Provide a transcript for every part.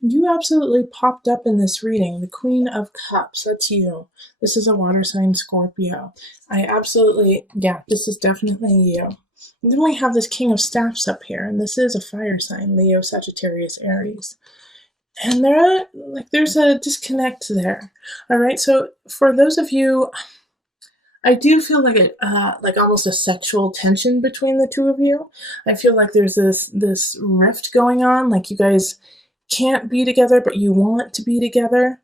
You absolutely popped up in this reading. The Queen of Cups, that's you. This is a water sign Scorpio. I absolutely, yeah, this is definitely you. And then we have this King of Staffs up here, and this is a fire sign, Leo, Sagittarius, Aries. And there's a disconnect there. All right, so for those of you, I do feel like almost a sexual tension between the two of you. I feel like there's this rift going on, like you guys can't be together, but you want to be together.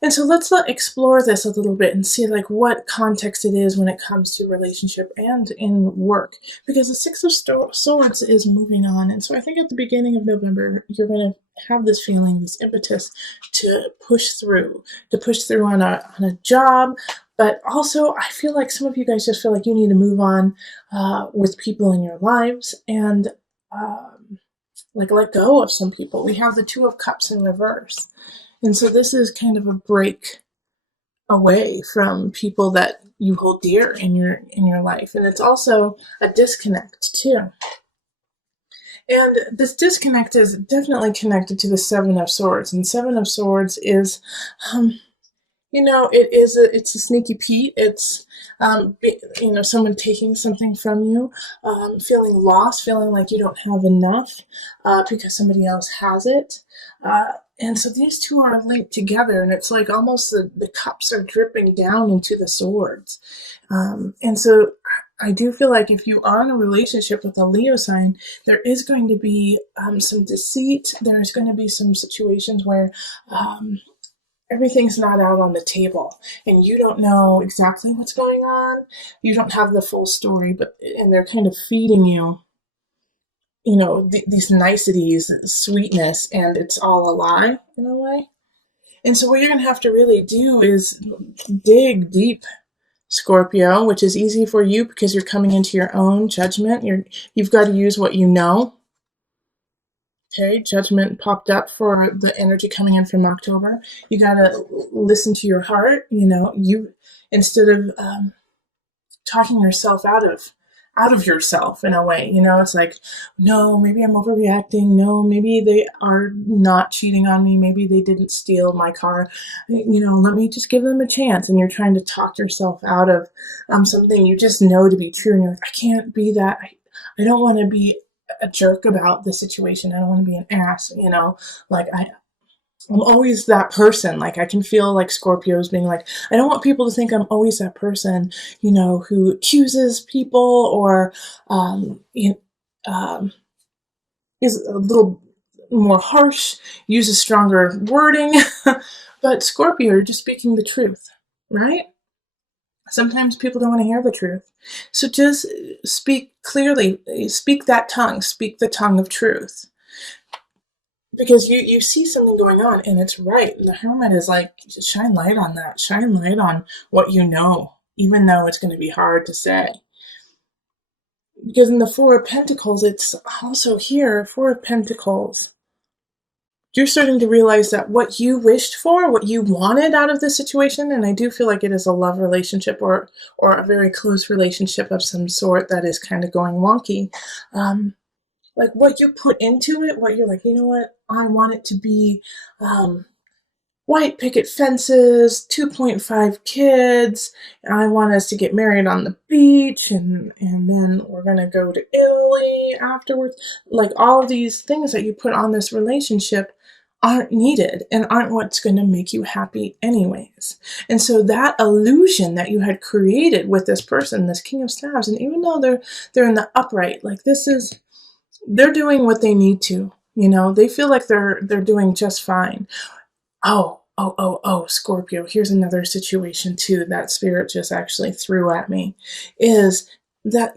And so let's explore this a little bit and see like what context it is when it comes to relationship and in work, because the Six of Swords is moving on. And so I think at the beginning of November, you're going to have this feeling, this impetus to push through on a job. But also, I feel like some of you guys just feel like you need to move on with people in your lives and like let go of some people. We have the Two of Cups in reverse. And so this is kind of a break away from people that you hold dear in your life. And it's also a disconnect too. And this disconnect is definitely connected to the Seven of Swords. And Seven of Swords is it's a sneaky Pete. It's someone taking something from you, feeling lost, feeling like you don't have enough because somebody else has it. And so these two are linked together, and it's like almost the cups are dripping down into the swords. And so I do feel like if you are in a relationship with a Leo sign, there is going to be some deceit. There's going to be some situations where everything's not out on the table and you don't know exactly what's going on. You don't have the full story, and they're kind of feeding you these niceties, sweetness, and it's all a lie in a way. And so what you're going to have to really do is dig deep, Scorpio, which is easy for you because you're coming into your own judgment. You've got to use what you know. Okay, judgment popped up for the energy coming in from October. You got to listen to your heart. You instead of talking yourself out of yourself in a way. It's like, no, maybe I'm overreacting. No, maybe they are not cheating on me. Maybe they didn't steal my car. Let me just give them a chance. And you're trying to talk yourself out of something you just know to be true. And you're like, I can't be that. I don't want to be a jerk about the situation. I don't want to be an ass. Like I'm always that person. Like I can feel like Scorpios being like, I don't want people to think I'm always that person, who accuses people or is a little more harsh, uses stronger wording. But Scorpio, you're just speaking the truth, right? Sometimes people don't want to hear the truth. So just speak clearly, speak that tongue, speak the tongue of truth. Because you see something going on and it's right. And the Hermit is like, shine light on that. Shine light on what you know, even though it's going to be hard to say. Because in the Four of Pentacles, it's also here, Four of Pentacles. You're starting to realize that what you wished for, what you wanted out of this situation, and I do feel like it is a love relationship or a very close relationship of some sort that is kind of going wonky. Like what you put into it, what you're like, you know what, I want it to be white picket fences, 2.5 kids, and I want us to get married on the beach, and then we're going to go to Italy afterwards. Like all of these things that you put on this relationship aren't needed and aren't what's going to make you happy anyways. And so that illusion that you had created with this person, this King of Staves, and even though they're in the upright, like they're doing what they need to, they feel like they're doing just fine. Oh, Scorpio, here's another situation too that Spirit just actually threw at me, is that,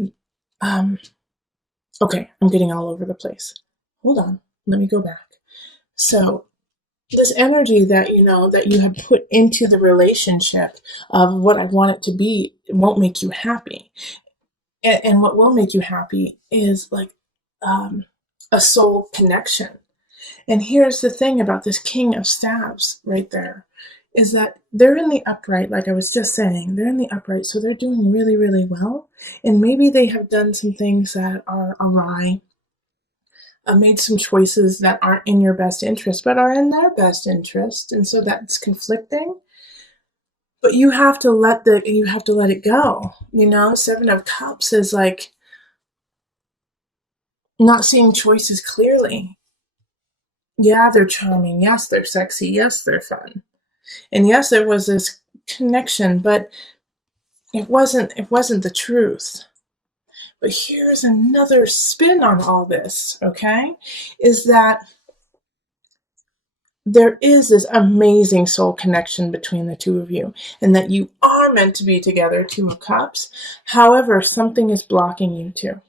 okay, I'm getting all over the place. Hold on, let me go back. So this energy that, that you have put into the relationship of what I want it to be, it won't make you happy. And what will make you happy is like a soul connection. And here's the thing about this King of Staves right there, is that they're in the upright, like I was just saying, they're in the upright, so they're doing really, really well. And maybe they have done some things that are awry. made some choices that aren't in your best interest, but are in their best interest, and so that's conflicting. But you have to let it go. Seven of Cups is like not seeing choices clearly. Yeah, they're charming. Yes, they're sexy. Yes, they're fun. And yes, there was this connection, but it wasn't the truth. But here's another spin on all this, okay? Is that there is this amazing soul connection between the two of you, and that you are meant to be together, Two of Cups. However, something is blocking you too.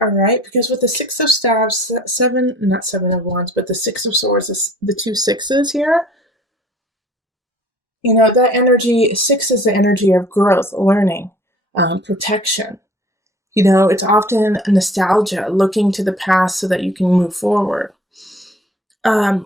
All right, because with the Six of Staves, not Seven of Wands, but the Six of Swords, the two sixes here, that energy, six is the energy of growth, learning, protection. It's often nostalgia, looking to the past so that you can move forward.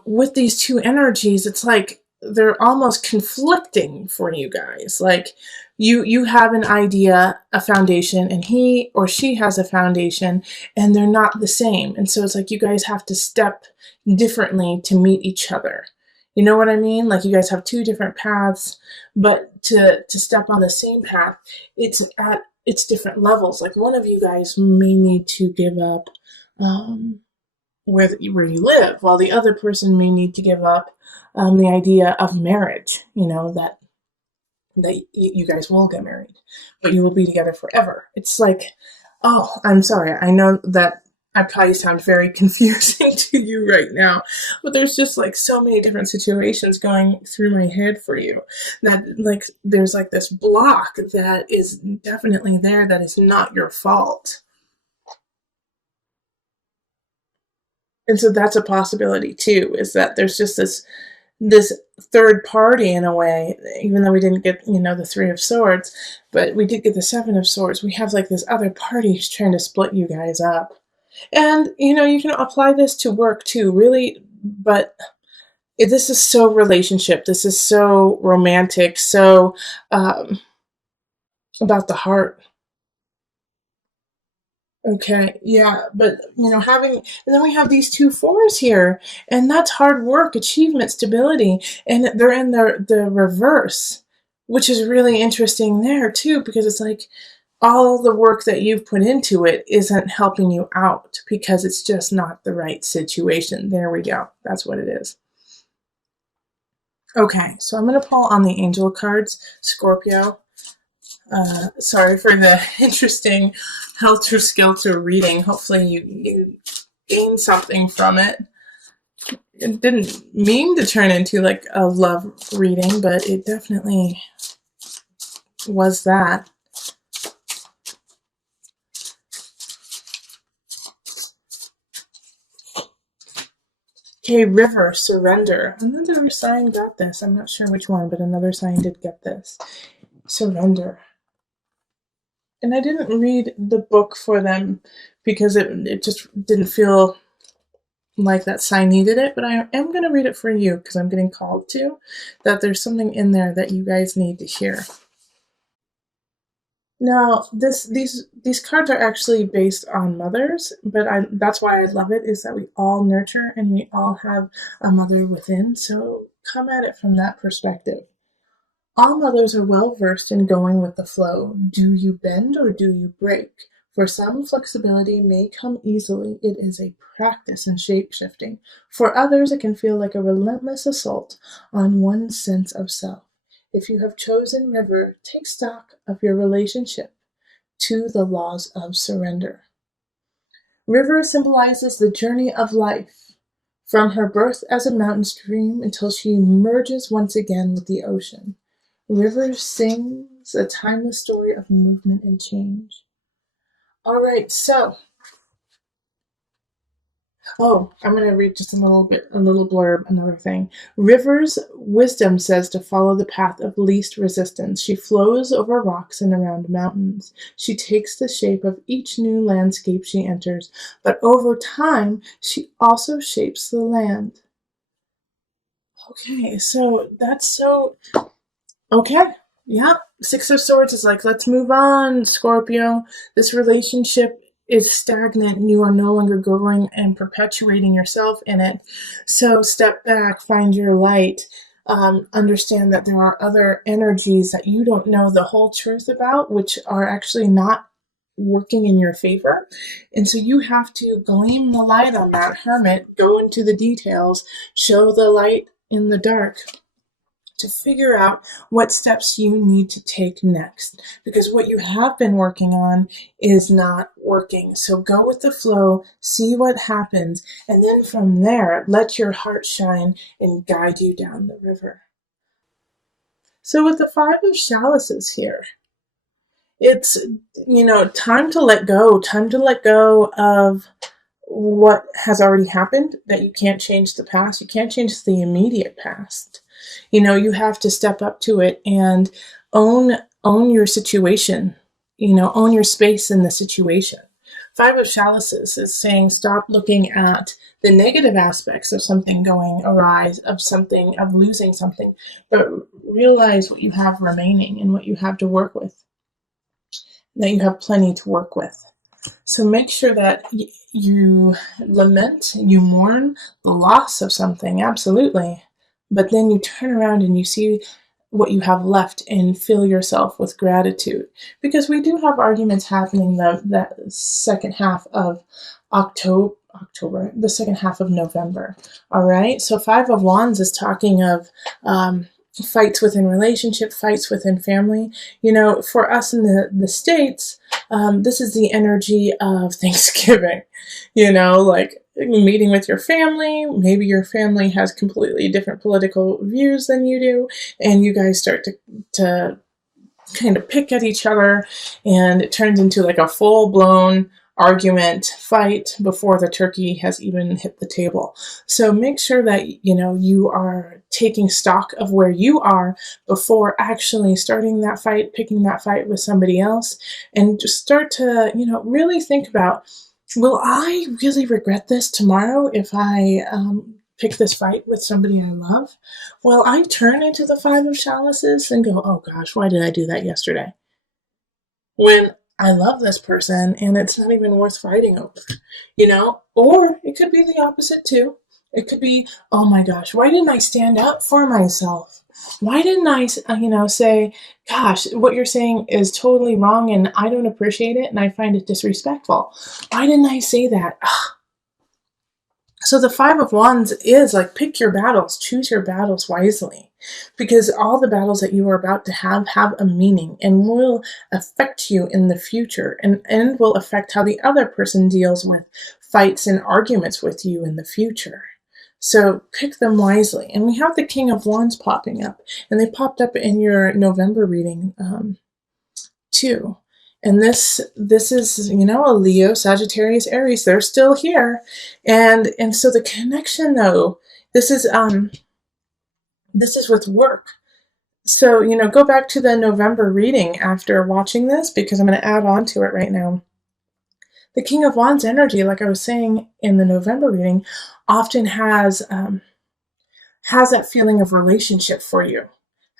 With these two energies, it's like they're almost conflicting for you guys. Like you have an idea, a foundation, and he or she has a foundation, and they're not the same. And so it's like you guys have to step differently to meet each other. You know what I mean? Like you guys have two different paths, but to step on the same path, it's different levels. Like one of you guys may need to give up where you live, while the other person may need to give up the idea of marriage. That you guys will get married, but you will be together forever. It's like, oh, I'm sorry. I know that I probably sound very confusing to you right now, but there's just like so many different situations going through my head for you that like there's like this block that is definitely there that is not your fault. And so that's a possibility too, is that there's just this third party in a way, even though we didn't get, the Three of Swords, but we did get the Seven of Swords. We have like this other party who's trying to split you guys up. And, you can apply this to work too, really, but this is so relationship. This is so romantic, so about the heart. Okay, yeah, but and then we have these two fours here, and that's hard work, achievement, stability, and they're in the reverse, which is really interesting there too, because it's like all the work that you've put into it isn't helping you out because it's just not the right situation. There we go. That's what it is. Okay, so I'm going to pull on the angel cards, Scorpio. Sorry for the interesting helter-skelter reading. Hopefully you gain something from it. It didn't mean to turn into like a love reading, but it definitely was that. Okay, River, Surrender. Another sign got this. I'm not sure which one, but another sign did get this. Surrender. And I didn't read the book for them because it just didn't feel like that sign needed it, but I am going to read it for you because I'm getting called to, that there's something in there that you guys need to hear. Now, these cards are actually based on mothers, but that's why I love it, is that we all nurture and we all have a mother within, so come at it from that perspective. All mothers are well versed in going with the flow. Do you bend or do you break? For some, flexibility may come easily. It is a practice in shape-shifting. For others, it can feel like a relentless assault on one's sense of self. If you have chosen River, take stock of your relationship to the laws of surrender. River symbolizes the journey of life, from her birth as a mountain stream until she merges once again with the ocean. River sings a timeless story of movement and change. All right, so I'm going to read just a little blurb, another thing. River's wisdom says to follow the path of least resistance. She flows over rocks and around mountains. She takes the shape of each new landscape she enters, but over time, she also shapes the land. Okay, so that's so... Okay, yeah. Six of Swords is like, let's move on, Scorpio. This relationship is stagnant and you are no longer growing and perpetuating yourself in it. So step back, find your light, understand that there are other energies that you don't know the whole truth about, which are actually not working in your favor. And so you have to gleam the light on that hermit, go into the details, show the light in the dark, to figure out what steps you need to take next, because what you have been working on is not working. So go with the flow, see what happens, and then from there, let your heart shine and guide you down the river. So with the Five of Chalices here, it's, time to let go of what has already happened, that you can't change the past. You can't change the immediate past. You have to step up to it and own your situation, own your space in the situation. Five of Chalices is saying stop looking at the negative aspects of something going awry, of losing something, but realize what you have remaining and what you have to work with, that you have plenty to work with. So make sure that you lament, you mourn the loss of something, absolutely. But then you turn around and you see what you have left and fill yourself with gratitude. Because we do have arguments happening that second half of October, the second half of November. All right. So Five of Wands is talking of fights within relationship, fights within family. For us in the States, this is the energy of Thanksgiving, like meeting with your family. Maybe your family has completely different political views than you do, and you guys start to kind of pick at each other, and it turns into like a full-blown argument, fight before the turkey has even hit the table. So make sure that you are taking stock of where you are before actually starting that fight, picking that fight with somebody else, and just start to really think about, will I really regret this tomorrow if I pick this fight with somebody I love? Will I turn into the Five of Chalices and go, oh gosh, why did I do that yesterday, when I love this person and it's not even worth fighting over, Or it could be the opposite too. It could be, oh my gosh, why didn't I stand up for myself? Why didn't I, say, gosh, what you're saying is totally wrong and I don't appreciate it and I find it disrespectful. Why didn't I say that? So the Five of Wands is like, pick your battles, choose your battles wisely, because all the battles that you are about to have a meaning and will affect you in the future, and will affect how the other person deals with fights and arguments with you in the future. So pick them wisely. And we have the King of Wands popping up, and they popped up in your November reading too. And this is, a Leo, Sagittarius, Aries. They're still here. And so the connection though, this is with work. So, go back to the November reading after watching this, because I'm going to add on to it right now. The King of Wands energy, like I was saying in the November reading, often has that feeling of relationship for you,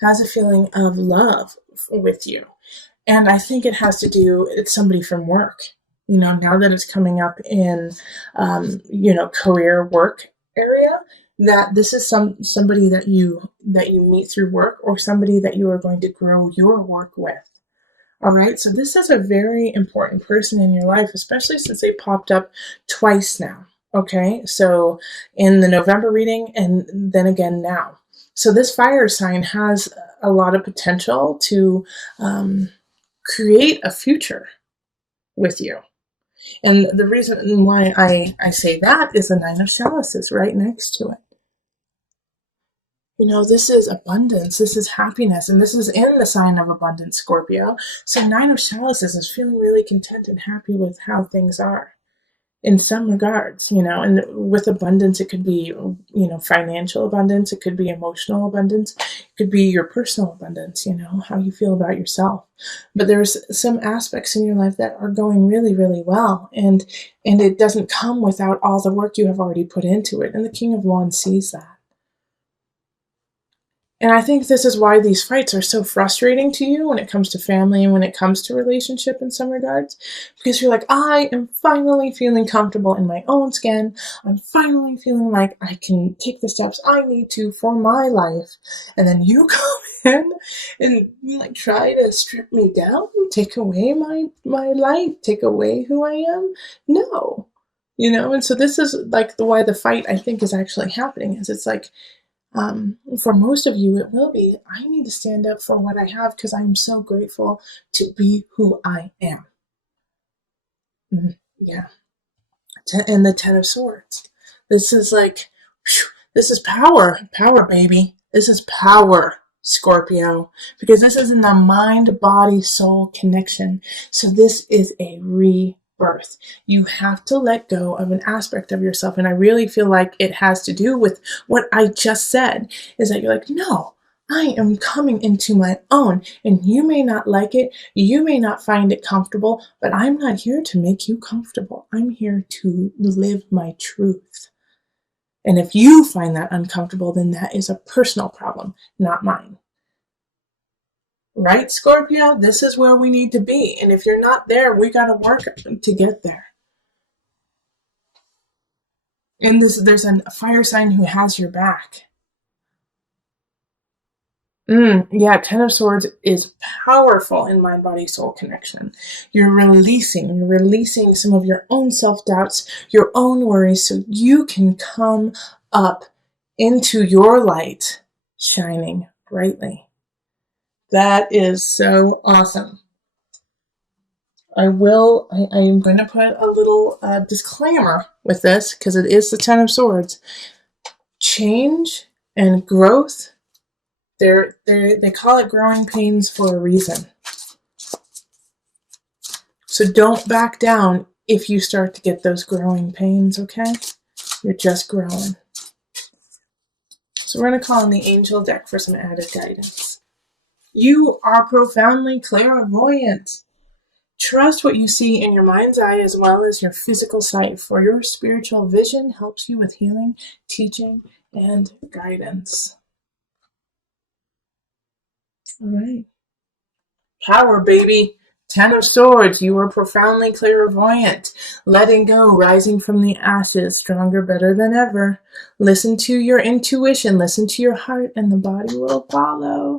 has a feeling of love with you. And I think it has to do, it's somebody from work, now that it's coming up in, career work area, that this is somebody that you meet through work, or somebody that you are going to grow your work with. All right. So this is a very important person in your life, especially since they popped up twice now. Okay. So in the November reading, and then again now. So this fire sign has a lot of potential to, create a future with you. And the reason why I say that is the Nine of Chalices right next to it. This is abundance, this is happiness, and this is in the sign of abundance, Scorpio. So Nine of Chalices is feeling really content and happy with how things are in some regards, and with abundance, it could be, financial abundance, it could be emotional abundance, it could be your personal abundance, how you feel about yourself. But there's some aspects in your life that are going really, really well, and it doesn't come without all the work you have already put into it. And the King of Wands sees that. And I think this is why these fights are so frustrating to you when it comes to family and when it comes to relationship in some regards. Because you're like, I am finally feeling comfortable in my own skin. I'm finally feeling like I can take the steps I need to for my life. And then you come in and you like try to strip me down, take away my light, take away who I am. No. And so this is like why the fight I think is actually happening is it's like, for most of you, it will be, I need to stand up for what I have because I'm so grateful to be who I am. Yeah. And the Ten of Swords. This is like, this is power. Power, baby. This is power, Scorpio. Because this is in the mind, body, soul connection. So this is a rebirth. You have to let go of an aspect of yourself. And I really feel like it has to do with what I just said. Is that you're like, no, I am coming into my own. And you may not like it. You may not find it comfortable. But I'm not here to make you comfortable. I'm here to live my truth. And if you find that uncomfortable, then that is a personal problem, not mine. Right, Scorpio? This is where we need to be. And if you're not there, we got to work to get there. And there's a fire sign who has your back. Yeah, Ten of Swords is powerful in mind, body, soul connection. You're releasing some of your own self-doubts, your own worries, so you can come up into your light, shining brightly. That is so awesome. I am going to put a little disclaimer with this because it is the Ten of Swords. Change and growth, they call it growing pains for a reason. So don't back down if you start to get those growing pains, okay? You're just growing. So we're going to call on the angel deck for some added guidance. You are profoundly clairvoyant. Trust what you see in your mind's eye as well as your physical sight, for your spiritual vision helps you with healing, teaching, and guidance. All right. Power, baby. Ten of Swords. You are profoundly clairvoyant. Letting go, rising from the ashes, stronger, better than ever. Listen to your intuition. Listen to your heart, and the body will follow.